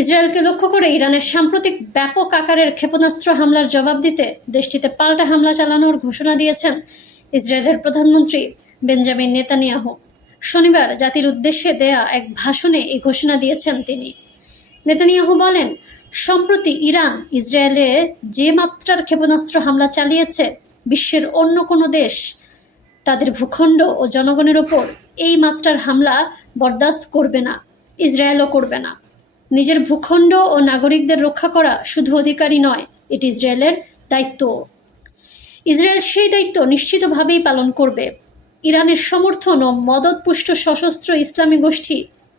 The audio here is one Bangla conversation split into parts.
ইসরায়েলকে লক্ষ্য করে ইরানের সাম্প্রতিক ব্যাপক আকারের ক্ষেপণাস্ত্র হামলার জবাব দিতে দেশটিতে পাল্টা হামলা চালানোর ঘোষণা দিয়েছেন ইসরায়েলের প্রধানমন্ত্রী বেঞ্জামিন নেতানিয়াহু। শনিবার জাতির উদ্দেশ্যে দেয়া এক ভাষণে এই ঘোষণা দিয়েছেন তিনি। নেতানিয়াহু বলেন, সম্প্রতি ইরান ইসরায়েলে যে মাত্রার ক্ষেপণাস্ত্র হামলা চালিয়েছে, বিশ্বের অন্য কোনো দেশ তাদের ভূখণ্ড ও জনগণের ওপর এই মাত্রার হামলা বরদাস্ত করবে না, ইসরায়েলও করবে না। নিজের ভূখণ্ড ও নাগরিকদের রক্ষা করা শুধু অধিকারই নয়, এটি ইসরায়েলের দায়িত্ব। ইসরায়েল সেই দায়িত্ব নিশ্চিতভাবেই পালন করবে। ইরানের সমর্থন ও মদতপুষ্ট সশস্ত্র ইসলামী গোষ্ঠী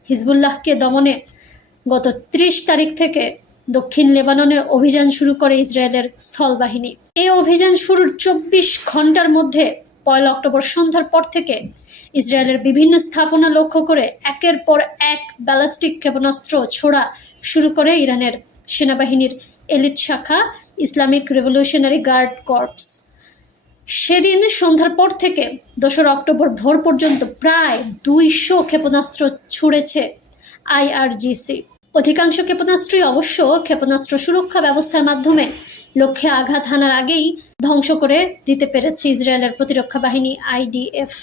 হিজবুল্লাহকে দমনে গত 30 তারিখ থেকে দক্ষিণ লেবাননে অভিযান শুরু করে ইসরায়েলের স্থলবাহিনী। এই অভিযান শুরুর 24 ঘন্টার মধ্যে 1 অক্টোবর সন্ধ্যার পর থেকে ইসরায়েলের বিভিন্ন স্থাপনা লক্ষ্য করে একের পর এক ব্যালিস্টিক ক্ষেপণাস্ত্র ছোড়া শুরু করে ইরানের সেনাবাহিনীর এলিট শাখা ইসলামিক রেভলিউশনারি গার্ড কর্পস। সেদিন সন্ধ্যার পর থেকে 2 অক্টোবর ভোর পর্যন্ত প্রায় 200 ক্ষেপণাস্ত্র ছুড়েছে IRGC। অধিকাংশ ক্ষেপণাস্ত্রই অবশ্য ক্ষেপণাস্ত্র সুরক্ষা ব্যবস্থার মাধ্যমে লক্ষ্যে আঘাত হানার আগেই ধ্বংস করে দিতে পেরেছে ইসরায়েলের প্রতিরক্ষা বাহিনী IDF।